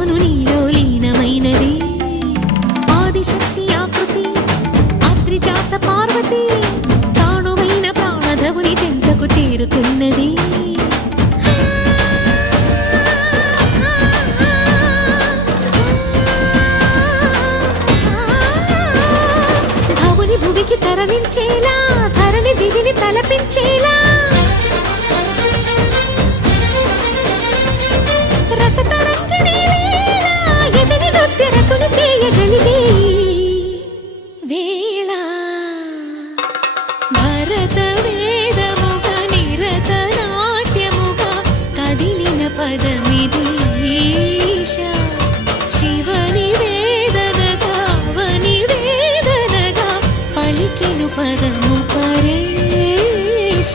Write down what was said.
తాను నీలో లీనమైనది. ఆదిశక్తి ఆకృతి ఆద్రిజాత పార్వతి తానుమైన ప్రాణధవుని చెంతకు భవుని భువికి తరలించేలా ధరణి దివిని తలపించేలా పదము పరేశ